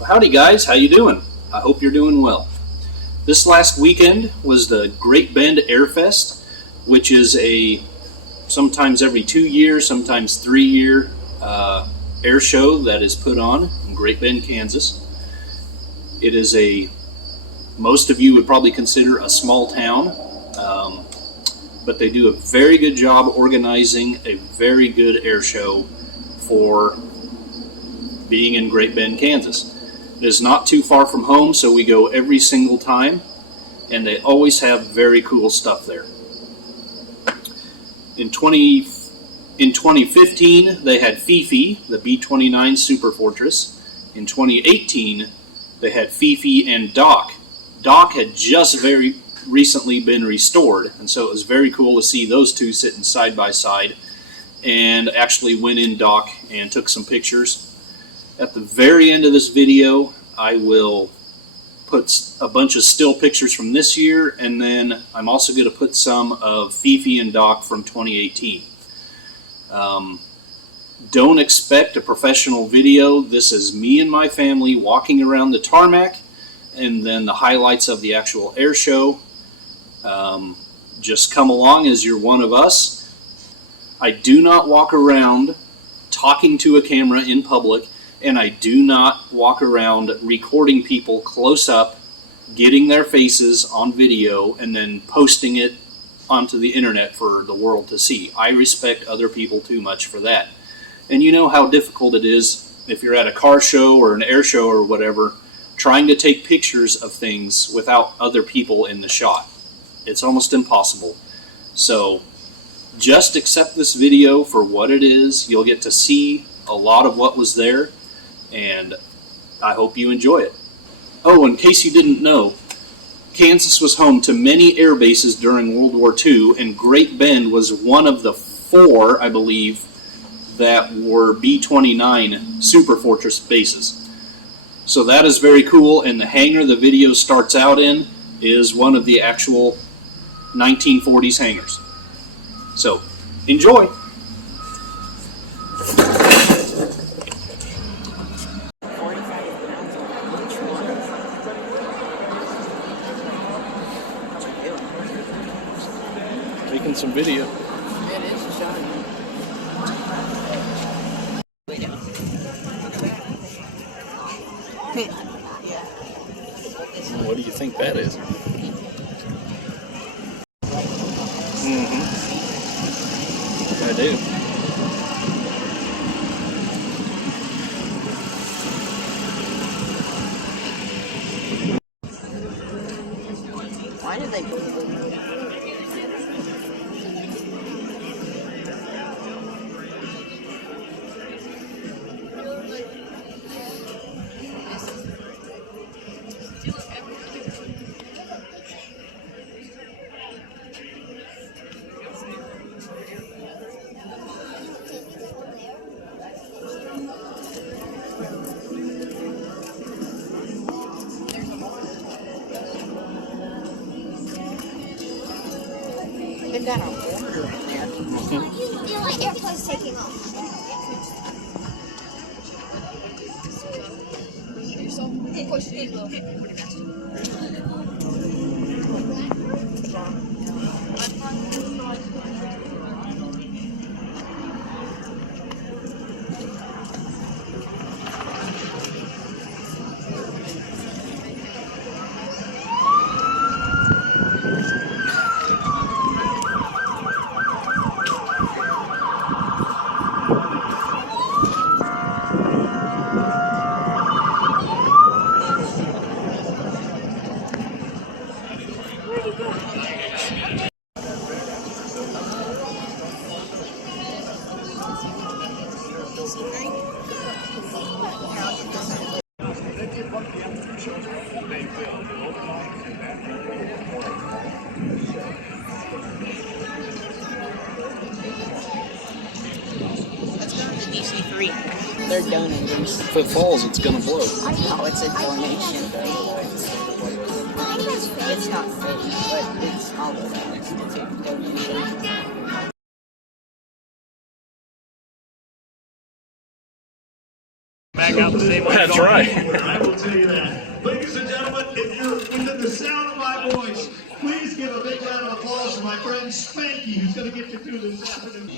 Well, howdy guys, how you doing? I hope you're doing well. This last weekend was the Great Bend Airfest, which is a sometimes every 2 year, sometimes 3 year air show that is put on in Great Bend, Kansas. It is most of you would probably consider a small town, but they do a very good job organizing a very good air show for being in Great Bend, Kansas. It is not too far from home, so we go every single time, and they always have very cool stuff there. In 2015, they had Fifi, the B-29 Super Fortress. In 2018, they had Fifi and Doc. Doc had just very recently been restored, and so it was very cool to see those two sitting side by side, and actually went in Doc and took some pictures. At the very end of this video, I will put a bunch of still pictures from this year, and then I'm also going to put some of Fifi and Doc from 2018. Don't expect a professional video. This is me and my family walking around the tarmac, and then the highlights of the actual air show. Just come along as you're one of us. I do not walk around talking to a camera in public, and I do not walk around recording people close up, getting their faces on video, and then posting it onto the internet for the world to see. I respect other people too much for that. And you know how difficult it is if you're at a car show or an air show or whatever, trying to take pictures of things without other people in the shot. It's almost impossible. So just accept this video for what it is. You'll get to see a lot of what was there, and I hope you enjoy it. Oh, in case you didn't know, Kansas was home to many air bases during World War II, and Great Bend was one of the 4, I believe, that were B-29 Super Fortress bases. So that is very cool, and the hangar the video starts out in is one of the actual 1940s hangars. So, enjoy! Taking some video. It is a shot. What do you think that is? I do. Why did they put They've got a border in there. You know, like airplanes taking off. Push it a little. They're donating. If it falls, it's gonna blow. I know it's a donation. It's not fake, but it's all the donation. back out the same way. That's right. I will tell you that. Ladies and gentlemen, if you're within the sound of my voice, please give a big round of applause for my friend Spanky, who's going to get you through this afternoon.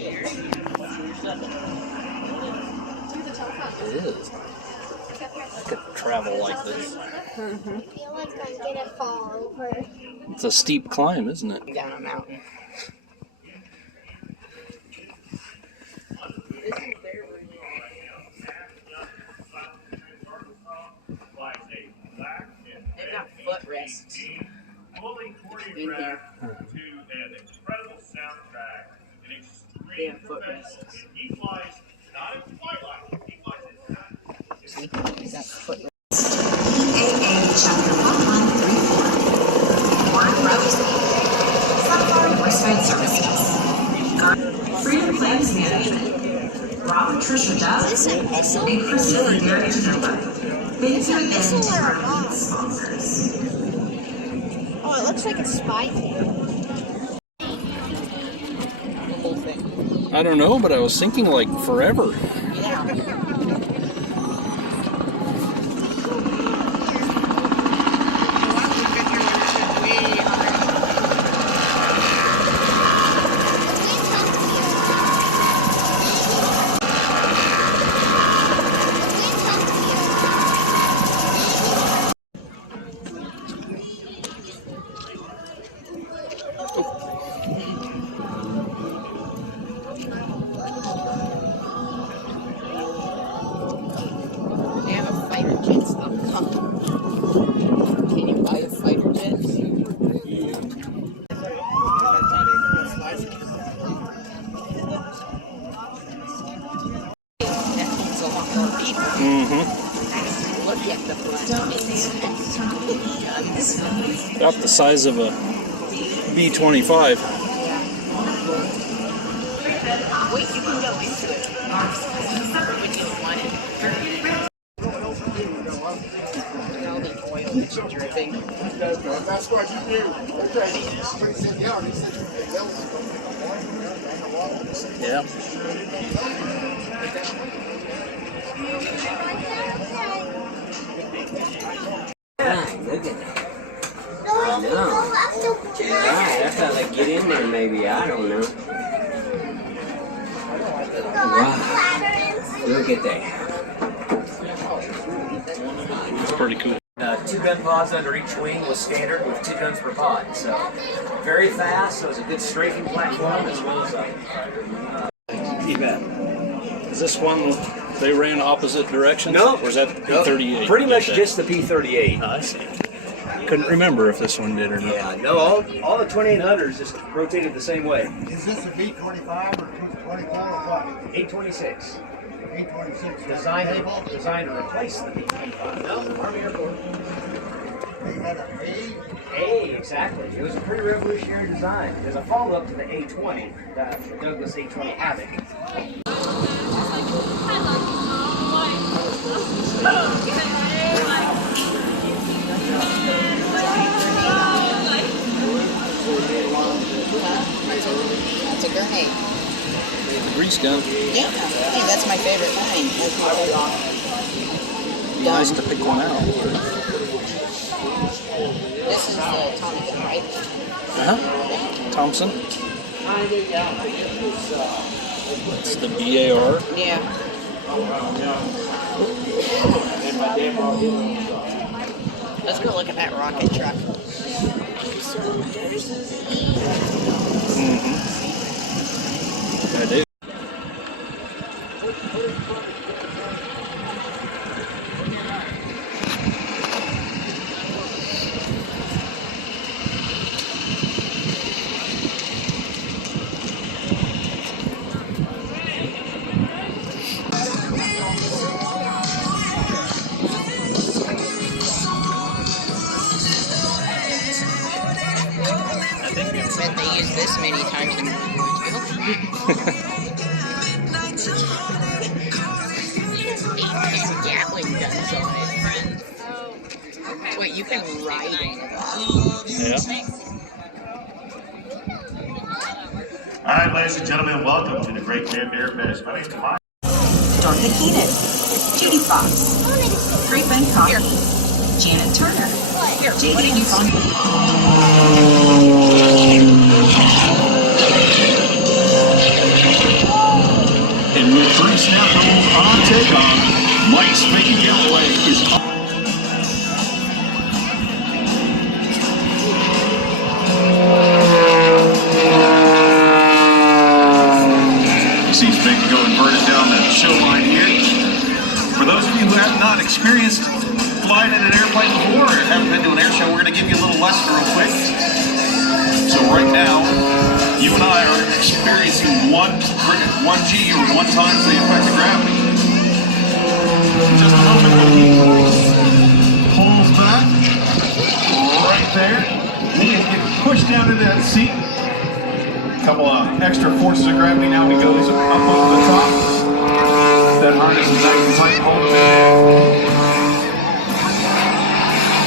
It is. I could travel like this. I feel like I'm gonna fall over. It's a steep climb, isn't it? Down a mountain. They've got footrests in here. They have footrests. See, they got footrests. AA Chapter 1134. Warren Rose. Sunflower Westside Services. Freedom Claims Management. Rob and Trisha Duff. And Christina Derek Genova. Thank you again to our sponsors. Oh, it looks like a spy tail. The whole thing. I don't know, but I was thinking like forever. Yeah. They have a fighter jet stuff. Can you buy a fighter jet? That means a lot more people. Mm-hmm. Look at the planes. Guns. About the size of a B-25. Wait, you can go into it. When you want it. All the oil that's dripping. That's what you do. Yeah. Look at that. I know. Alright, that's how they get in there maybe, I don't know. Wow. Look at that. It's pretty cool. 2 gun pods under each wing was standard with 2 guns per pod. So very fast. So it was a good strafing platform as well as You bet. Is this one they ran opposite directions? No. Or is that the P-38? Pretty much just the P-38. I see. Couldn't remember if this one did or not. Yeah, no, all the 2800s just rotated the same way. Is this a B-25 or 24 or what? 826. B-26. Designed to replace the B-25. No, Army Air Force. They had a B? A, exactly. It was a pretty revolutionary design. There's a follow-up to the A-20, the Douglas A-20 Havoc. That's a grenade. The grease gun. Yeah. Hey, that's my favorite kind. Be nice to pick one out. This is the Tommy gun, right? Uh-huh. Thompson. It's the BAR. Yeah. Let's go look at that rocket truck. I do. I bet they use this many times in World War II. 8 Gatling guns on it. Wait, you can ride in it. Yeah. All right, ladies and gentlemen, welcome to the Great Bend Airfest. My name's Mike. Dorothy Keenan. Judy Fox, Great Bend Coffee, Janet Turner, JD and Sonia. And with 3 snap rolls on takeoff, Mike Spanky Galloway is up. See Spanky go inverted down the show line here. For those of you who have not experienced flying in an airplane before or haven't been to an air show, we're going to give you a little lesson real quick. So right now, you and I are experiencing 1G or 1 times the effect of gravity. In just a moment when he pulls back, right there, he is getting pushed down into that seat. Couple of extra forces of gravity now when he goes up over the top. That harness is nice and tight.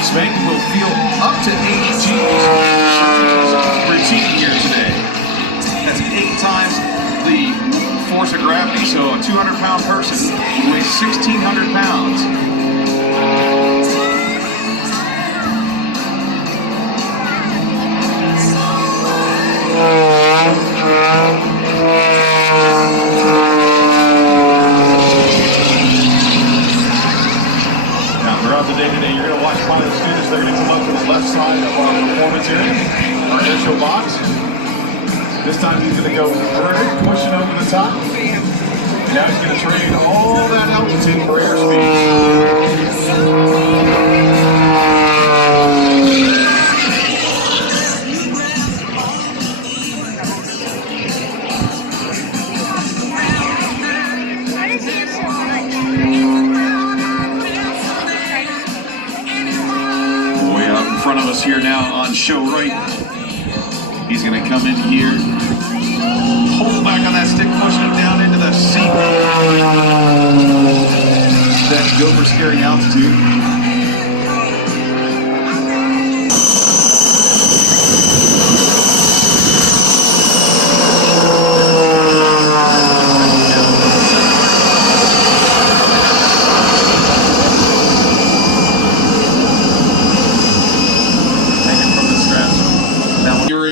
Spanky will feel up to 8 G's routine here today. That's 8 times the force of gravity. So a 200-pound person would weigh 1,600 pounds. Now throughout the day today, you're going to watch pilot students. They're going to come up to the left side of our performance area, our airshow box. This time he's going to go inverted, pushing over the top. Now he's going to train all that altitude for airspeed. Way out in front of us here now on show right. He's going to come in here, hold back on that stick, pushing him down into the seat. That go for scary altitude.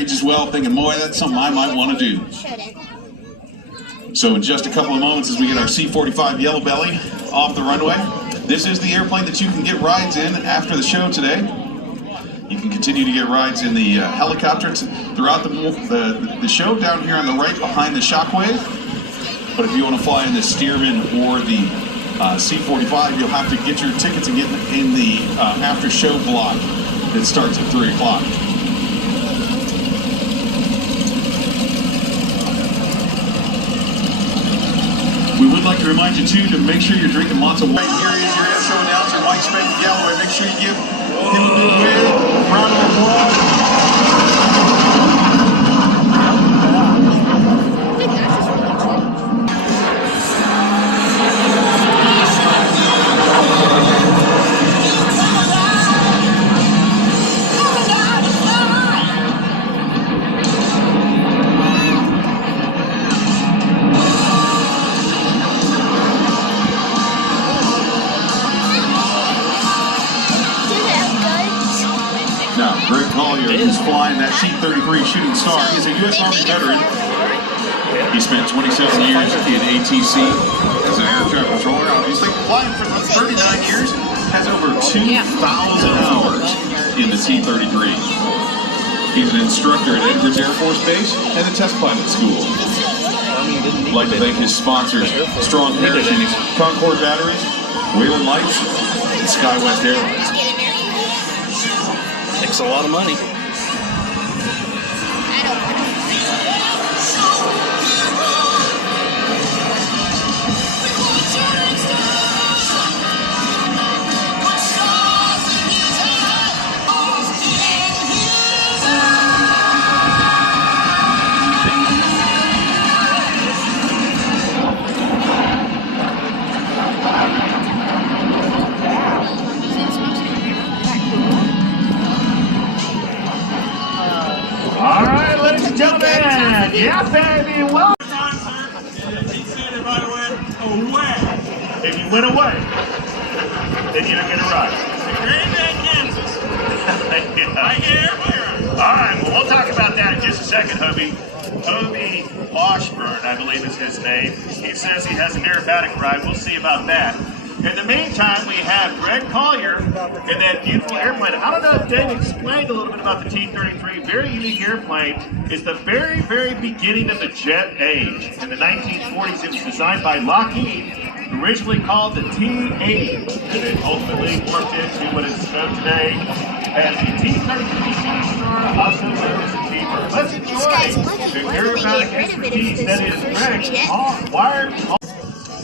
As well, thinking, boy, that's something I might want to do. So in just a couple of moments, as we get our C-45 Yellow Belly off the runway, this is the airplane that you can get rides in after the show today. You can continue to get rides in the helicopter throughout the show down here on the right behind the Shockwave. But if you want to fly in the Stearman or the C-45, you'll have to get your tickets and get in the after show block that starts at 3 o'clock. We would like to remind you, too, to make sure you're drinking lots of water. Here is your air show announcer, Mike Spanky Galloway. Make sure you give him a big round of applause. Who's flying that C-33 Shooting Star. He's a U.S. Army veteran. He spent 27 years in ATC as an air traffic controller. Obviously, flying for 39 years, has over 2,000 hours in the C-33. He's an instructor at Edwards Air Force Base and the Test Pilot School. I'd like to thank his sponsors, Strong Heritage, Concord Batteries, Wayland Lights, and SkyWest Airlines. Takes a lot of money. Yeah, baby, well. He said if I went away, If you went away, then you don't get a ride. Great Bend, Kansas. Yeah. I get everywhere. All right, well, we'll talk about that in just a second, Hobie. Hobie Washburn, I believe is his name. He says he has an aerobatic ride. We'll see about that. In the meantime, we have Greg Collier in that beautiful airplane. I don't know if Dave explained a little bit about the T-33. Very unique airplane. It's the very, very beginning of the jet age. In the 1940s, it was designed by Lockheed, originally called the T-80. And it ultimately morphed into what is known today as the T-33 Star, also known as the T-Bird. Let's enjoy the aerobatic expertise that is Greg Wired.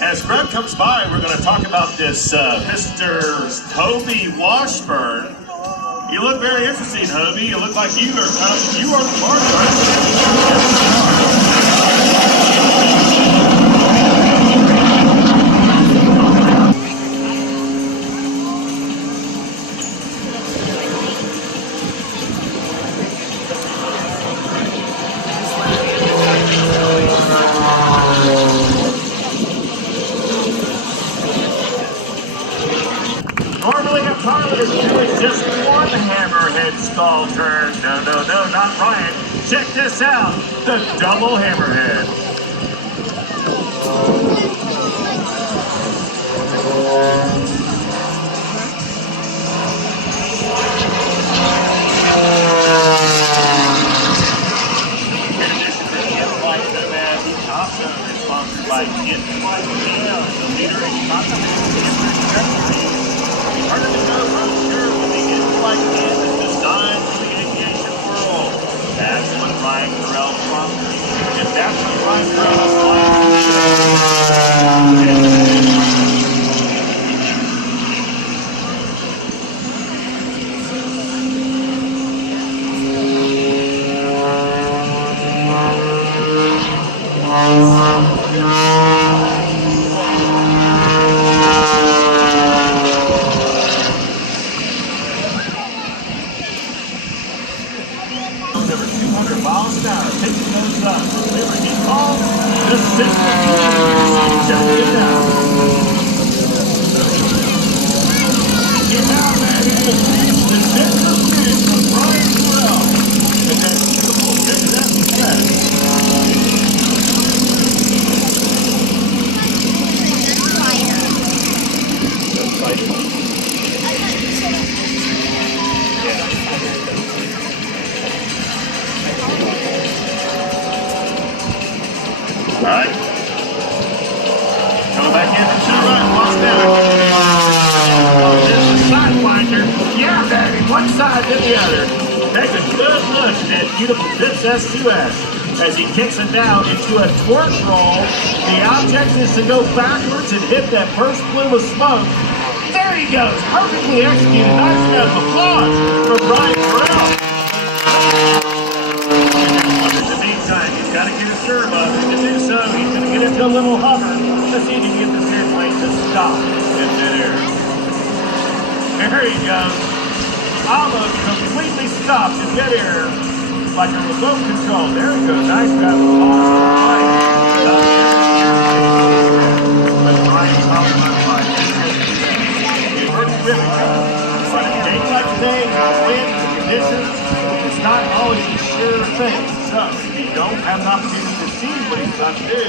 As Greg comes by, we're going to talk about this Mr. Hobie Washburn. You look very interesting, Hobie. You look like you are the party, Normally a pilot is doing just one hammerhead skull turn. No, not Ryan. Check this out, the double hammerhead. In addition to the in-flight nomad, he's also sponsored by In-Flight Media, the leader in cockpit. Part of the show brochure with the in-flight canvas designed for the aviation world. That's what Ryan Carell from. And that's what Ryan Carell is over 200 miles an hour, taking those up. Remember, he called the system. Check it out. Get out, baby. The system is from Ryan Carell. And that beautiful successful set. All right. Coming back in from 2 right, lost down. Oh, this is a sidewinder. Yeah, baby, one side then the other. Take a good look at that beautiful Princess US as he kicks it down into a torque roll. The object is to go backwards and hit that first plume of smoke. There he goes, perfectly executed. Nice round of applause for Ryan Carell. In the meantime, he's got to get his serve up, and to do so, he's going to get into a little hover. Let's see if he can get this airplane to stop in midair. There he goes. Almost completely stopped in midair, like a remote control. There he goes. Nice round of applause on the flight. But Ryan's off the flight. It works really well. But a day like today, wind conditions, it's not always a sure thing. So, if you don't have an opportunity to see what he's about to do,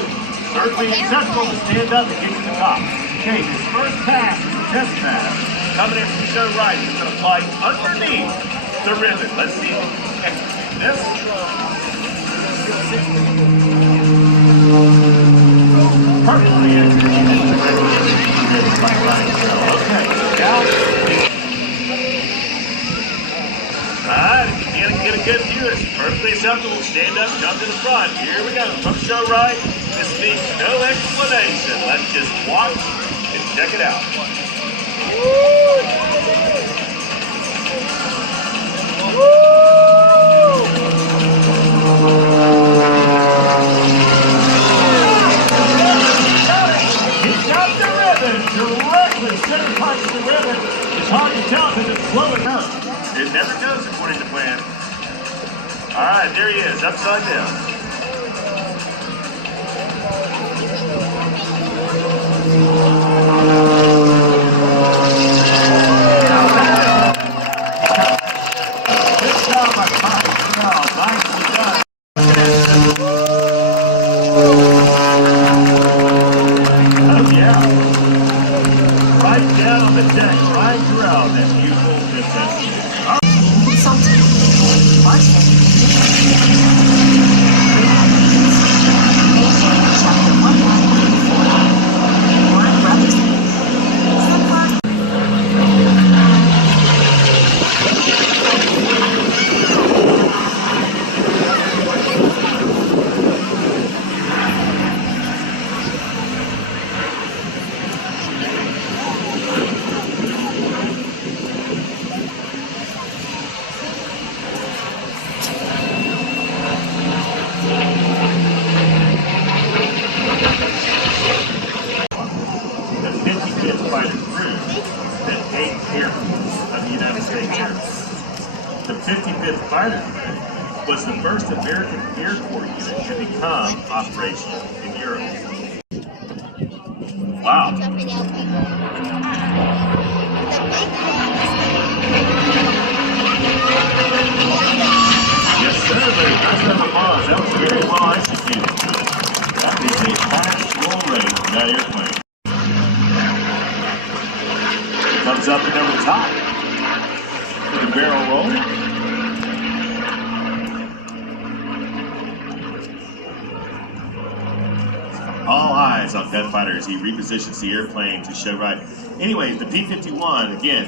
certainly acceptable to stand up and get to the top. Okay, his first pass is a test pass. Coming in from the show right, he's going to fly underneath the ribbon. Let's see if he can execute this. Perfectly executed. Okay, now. Alright, if you can't get a good view, it's perfectly acceptable. Stand up, jump to the front. Here we go. From show right, this needs no explanation. Let's just watch and check it out. He got the ribbon directly center punch the ribbon. It's hard to tell because it's blowing up. It never goes according to plan. All right, there he is, upside down. fighter was the first American Air Corps unit to become operational in Europe. Wow. Yes, sir. Nice round of applause. That was very well executed. That is a fast roll rate for that airplane. Comes up and over the top with a barrel roll. All eyes on Death Fighter as he repositions the airplane to show right. Anyways, the P-51 again.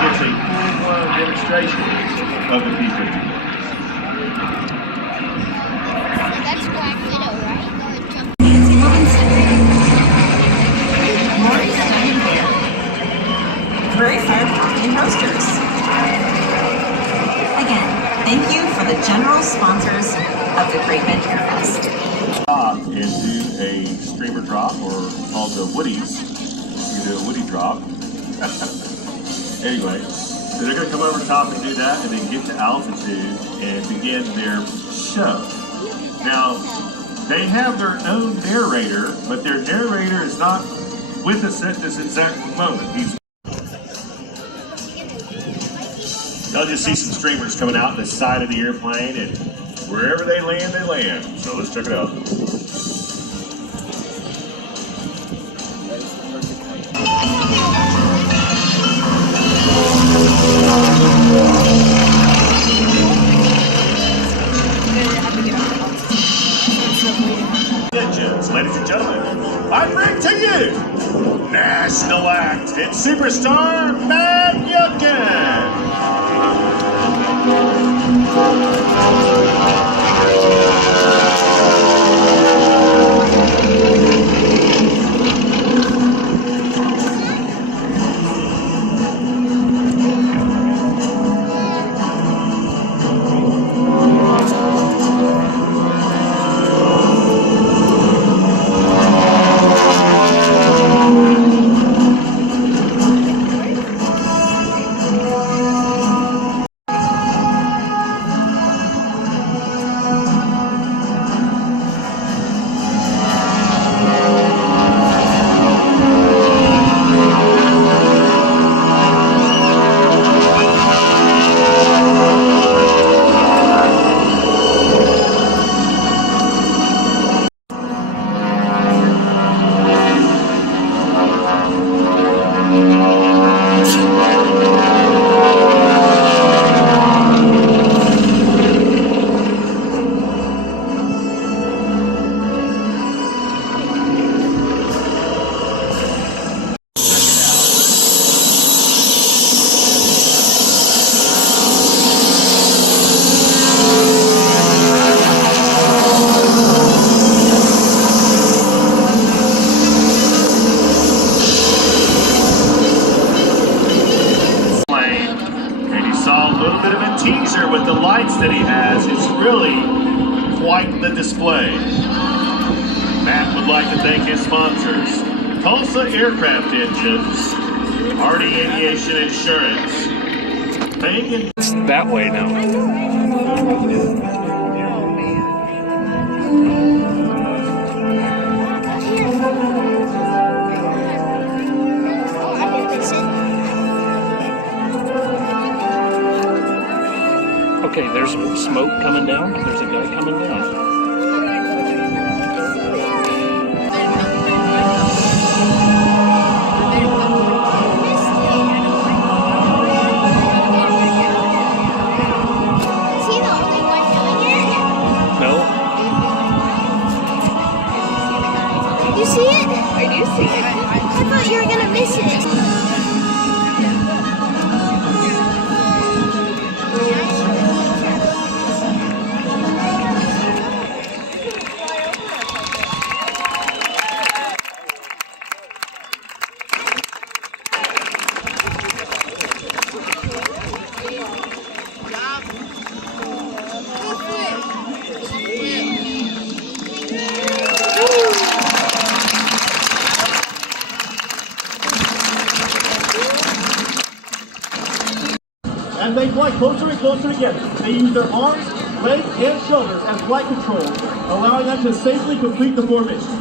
Gets a full-blown demonstration of the P-51. That's Black Widow, right? Nancy Livingston. Maurice Dunn. Prairie Fire Coffee and Roasters. Again, thank you for the general sponsors of the Great Bend Airfest. And do a streamer drop, or called the Woodies. You can do a Woody drop. Anyway, so they're going to come over top and do that, and then get to altitude and begin their show. Now, they have their own narrator, but their narrator is not with us at this exact moment. They'll just see some streamers coming out the side of the airplane, and wherever they land, they land. So let's check it out. Engines, ladies and gentlemen, I bring to you national act and superstar Matt Yunkin. Teaser with the lights that he has. It's really quite the display. Matt would like to thank his sponsors: Tulsa Aircraft Engines, Hardy Aviation Insurance, Bacon. It's that way now. Okay, there's smoke coming down. There's a guy coming down. Is he the only one doing it? No? You see it? I do see it. I thought you were gonna miss it. As they fly closer and closer together, they use their arms, legs, and shoulders as flight control, allowing them to safely complete the formation.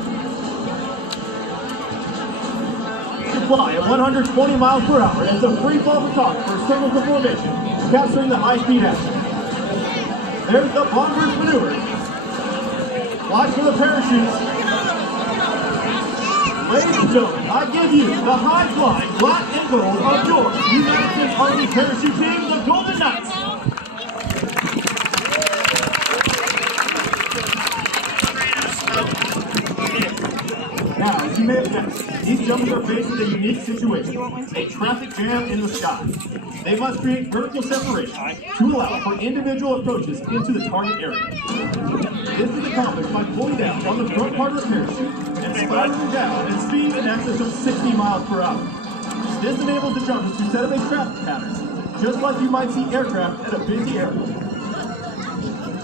To fly at 120 miles per hour as the free fall photographer circles the formation, capturing the high-speed action. There's the bombers maneuver. Watch for the parachutes. Ladies and gentlemen, I give you the high-flying black and gold of your United States Army parachute team, the Golden Knights. Now, as you may have guessed, these jumpers are faced with a unique situation, a traffic jam in the sky. They must create vertical separation to allow for individual approaches into the target area. This is accomplished by pulling down from the front part of the parachute and spiraling down at speeds in excess of 60 miles per hour. This enables the jumpers to set up a traffic pattern, just like you might see aircraft at a busy airport.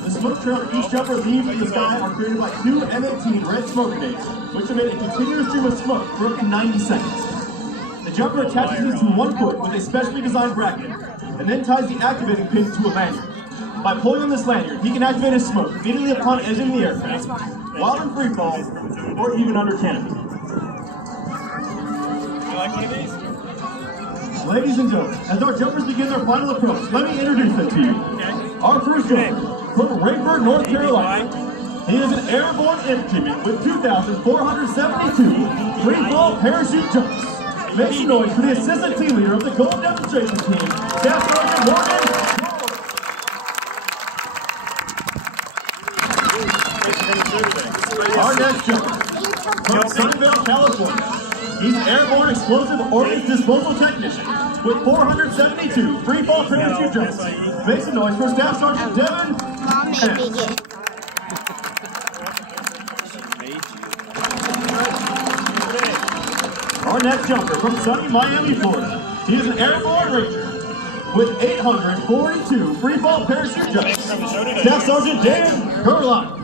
The smoke trail each jumper leaves in the sky are created by two M18 red smoke grenades, which emit a continuous stream of smoke for up to 90 seconds. The jumper attaches this to one foot with a specially designed bracket, and then ties the activating pin to a lanyard. By pulling on this lanyard, he can activate his smoke immediately upon exiting the aircraft, while in free fall, or even under canopy. You like one of these? Ladies and gentlemen, as our jumpers begin their final approach, let me introduce them to you. Our first jumper, from Rayford, North Carolina. He is an airborne infantryman with 2,472 free-fall parachute jumps. Make some noise for the assistant team leader of the Gold Demonstration Team, Staff Sergeant Morgan. Our next jumper, from Sunnyvale, California. He's an airborne explosive ordnance disposal technician with 472 free-fall parachute jumps. Make some noise for Staff Sergeant Devin. Mom made me get. Our next jumper from sunny Miami, Florida. He is an airborne ranger with 842 free-fall parachute jumps. Staff Sergeant Dan Gerline.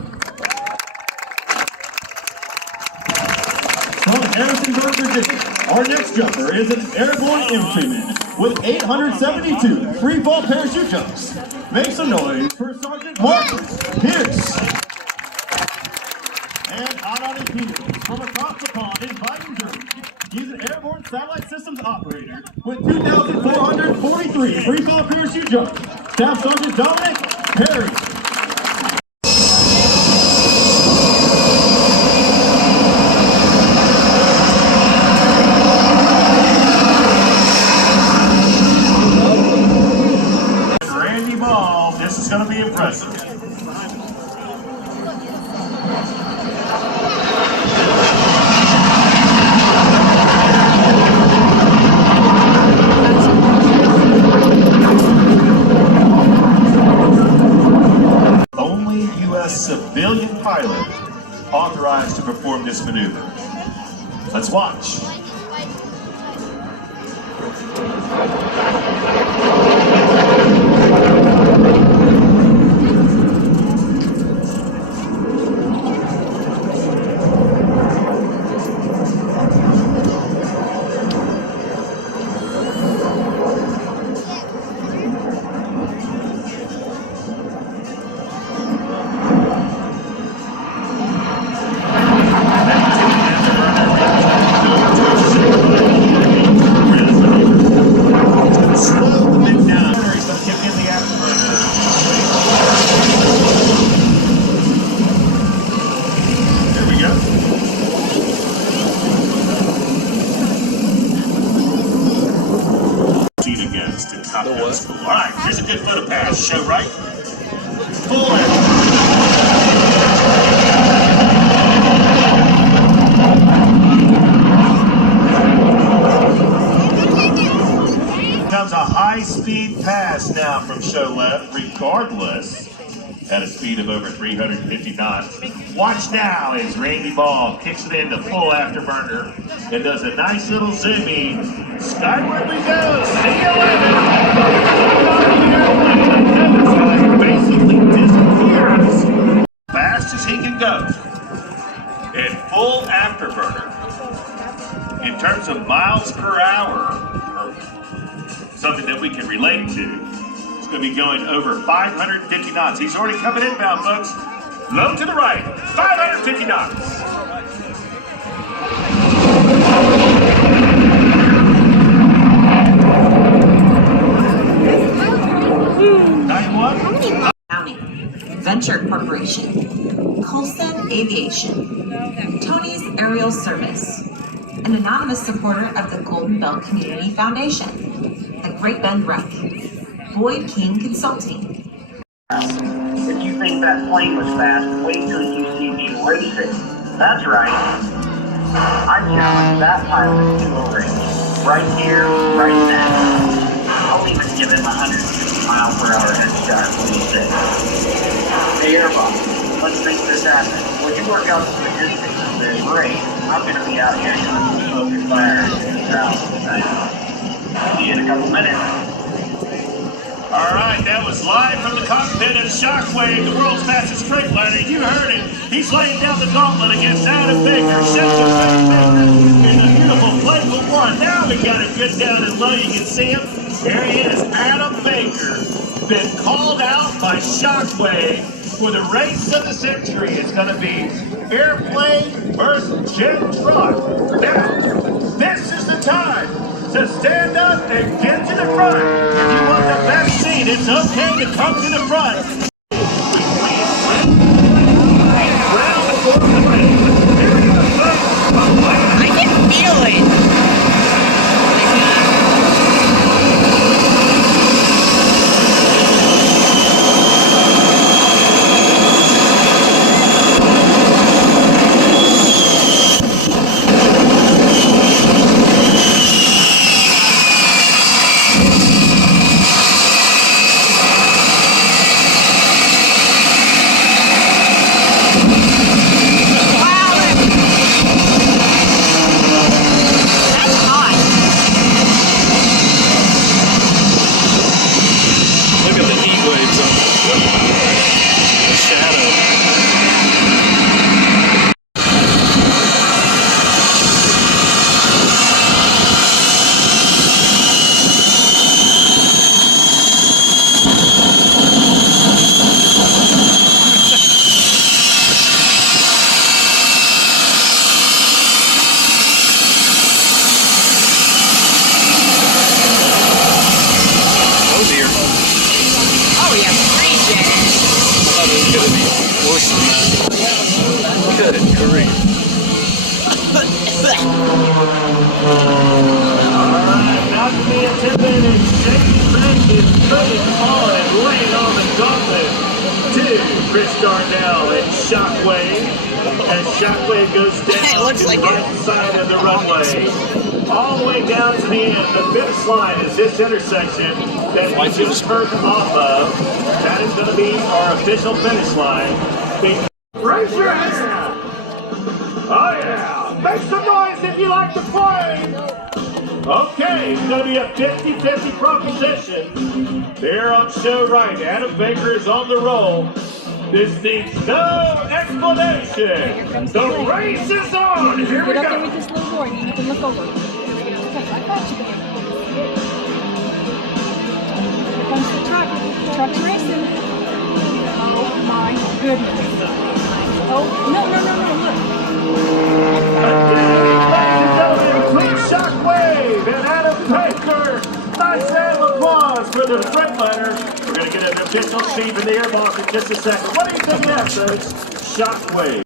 From Harrisonburg, Virginia, our next jumper is an airborne infantryman with 872 free-fall parachute jumps. Make some noise for Sergeant Mark Pierce. And out on his heels, from across the pond in Biden, Jersey, he's an airborne satellite systems operator with 2,443 free-fall parachute jumps. Staff Sergeant Dominic Perry. Randy Ball, this is going to be impressive. Civilian pilot authorized to perform this maneuver. Let's watch. All right, here's a good photo pass. Show right. Full comes a high-speed pass now from show left, regardless, at a speed of over 350 knots. Watch now as Randy Ball kicks it into full afterburner and does a nice little zoomy. Skyward we go, C-11. Basically disappears fast as he can go. And full afterburner. In terms of miles per hour, or something that we can relate to, It's going to be going over 550 knots. He's already coming inbound, folks. Low to the right, 550 knots. County, Venture Corporation, Colson Aviation, Tony's Aerial Service, an anonymous supporter of the Golden Belt Community Foundation, the Great Bend Rec, Boyd King Consulting. If you think that plane was fast, wait till you see me race it. That's right. I challenge that pilot to a race. Right here, right now. I'll even give him 150 mile/hour head start when he says, "Hey, Aerobatic, let's make this happen. Will you work out the logistics of this race? I'm going to be out here doing some smoke and fire tonight. See you in a couple minutes." All right, that was live from the cockpit of Shockwave, the world's fastest freightliner. You heard it. He's laying down the gauntlet against Adam Baker. Baker in a beautiful playful one. Now we got it good down and low. You can see him. There he is, Adam Baker. Been called out by Shockwave for the race of the century. It's going to be airplane versus jet truck. Now, this is the time to stand up and get to the front. If you want the best seat, it's okay to come to the front. I can feel it. Chris Darnell and Shockwave. As Shockwave goes down looks to like the right side of the runway. All the way down to the end. The finish line is this intersection that we just turned off of. That is going to be our official finish line. Raise your hand! Oh yeah! Make some noise if you like the plane! Okay, it's going to be a 50-50 proposition. There on show right, Adam Baker is on the roll. This needs no explanation. The race is on. Here we go. Get up there with this little boy and you can look over. Okay, I got you there. Here comes the truck. The truck's racing. Oh my goodness. Oh, no, look. Between Shockwave and Adam Baker. Nice round of applause for the freightliner. We're going to get an official chief in the airbox in just a second. What do you think of that, folks? Shockwave.